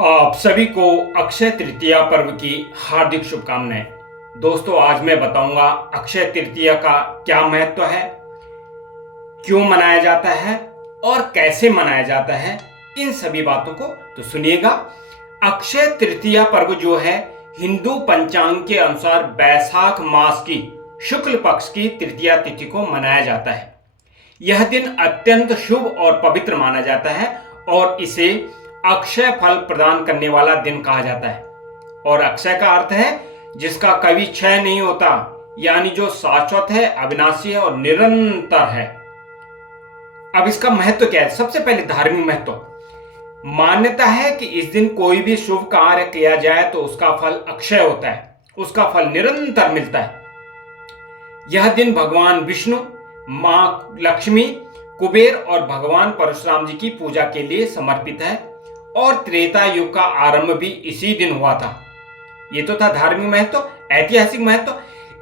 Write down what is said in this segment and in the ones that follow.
आप सभी को अक्षय तृतीया पर्व की हार्दिक शुभकामनाएं। दोस्तों, आज मैं बताऊंगा अक्षय तृतीया का क्या महत्व है, क्यों मनाया जाता है और कैसे मनाया जाता है। इन सभी बातों को तो सुनिएगा। अक्षय तृतीया पर्व जो है हिंदू पंचांग के अनुसार बैसाख मास की शुक्ल पक्ष की तृतीया तिथि को मनाया जाता है। यह दिन अत्यंत शुभ और पवित्र माना जाता है और इसे अक्षय फल प्रदान करने वाला दिन कहा जाता है। और अक्षय का अर्थ है जिसका कभी क्षय नहीं होता, यानी जो शाश्वत है, अविनाशी है और निरंतर है। अब इसका महत्व क्या है? सबसे पहले धार्मिक महत्व। मान्यता है कि इस दिन कोई भी शुभ कार्य किया जाए तो उसका फल अक्षय होता है, उसका फल निरंतर मिलता है। यह दिन भगवान विष्णु, मां लक्ष्मी, कुबेर और भगवान परशुराम जी की पूजा के लिए समर्पित है और त्रेता युग का आरंभ भी इसी दिन हुआ था। ये तो था धार्मिक महत्व। ऐतिहासिक महत्व,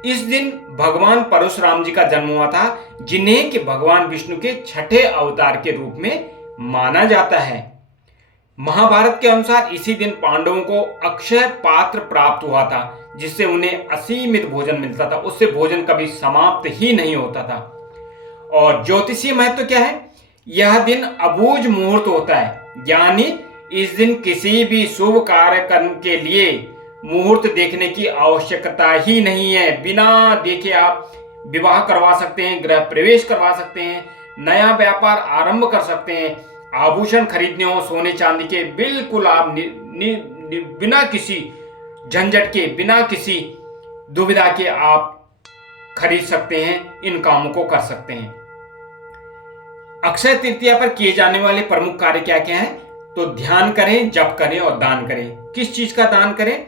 इस दिन भगवान परशुराम जी का जन्म हुआ था, जिन्हें कि भगवान विष्णु के छठे अवतार के रूप में माना जाता है। महाभारत के अनुसार इसी दिन पांडवों को अक्षय पात्र प्राप्त हुआ था, जिससे उन्हें असीमित भोजन मिलता था। उससे भोजन कभी समाप्त ही नहीं होता था। और ज्योतिषीय महत्व क्या है? यह दिन अबूझ मुहूर्त होता है, यानी इस दिन किसी भी शुभ कार्य करने के लिए मुहूर्त देखने की आवश्यकता ही नहीं है। बिना देखे आप विवाह करवा सकते हैं, गृह प्रवेश करवा सकते हैं, नया व्यापार आरंभ कर सकते हैं, आभूषण खरीदने हो सोने चांदी के, बिल्कुल आप बिना किसी झंझट के, बिना किसी दुविधा के आप खरीद सकते हैं, इन कामों को कर सकते हैं। अक्षय तृतीया पर किए जाने वाले प्रमुख कार्य क्या क्या हैं? तो ध्यान करें, जप करें और दान करें। किस चीज का दान करें?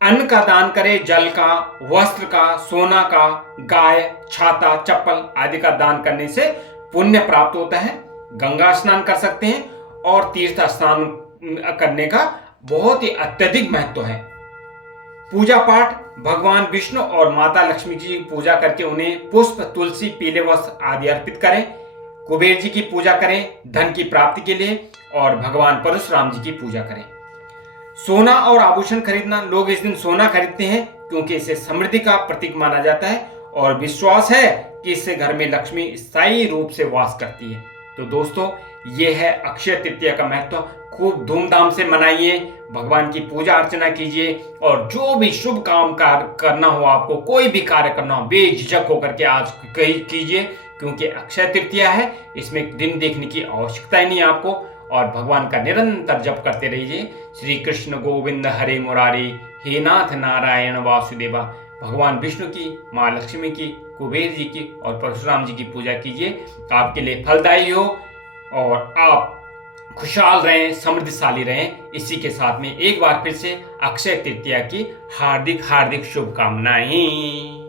अन्न का दान करें, जल का, वस्त्र का, सोना का, गाय, छाता, चप्पल आदि का दान करने से पुण्य प्राप्त होता है। गंगा स्नान कर सकते हैं और तीर्थ स्नान करने का बहुत ही अत्यधिक महत्व है। पूजा पाठ, भगवान विष्णु और माता लक्ष्मी जी की पूजा करके उन्हें पुष्प, तुलसी, पीले वस्त्र आदि अर्पित करें। कुबेर जी की पूजा करें धन की प्राप्ति के लिए और भगवान परशुराम जी की पूजा करें। सोना और आभूषण खरीदना, लोग इस दिन सोना खरीदते हैं क्योंकि इसे समृद्धि का प्रतीक माना जाता है और विश्वास है कि इससे घर में लक्ष्मी स्थायी रूप से वास करती है। तो दोस्तों, ये है अक्षय तृतीया का महत्व। खूब धूमधाम से मनाइए, भगवान की पूजा अर्चना कीजिए और जो भी शुभ काम करना हो, आपको कोई भी कार्य करना हो, बेझिझक होकर के आज कीजिए, क्योंकि अक्षय तृतीया है। इसमें दिन देखने की आवश्यकता ही नहीं है आपको। और भगवान का निरंतर जप करते रहिए। श्री कृष्ण गोविंद हरे मुरारी, हे नाथ नारायण वासुदेवा। भगवान विष्णु की, माँ लक्ष्मी की, कुबेर जी की और परशुराम जी की पूजा कीजिए। आपके लिए फलदायी हो और आप खुशहाल रहें, समृद्धशाली रहें। इसी के साथ में एक बार फिर से अक्षय तृतीया की हार्दिक हार्दिक शुभकामनाएं।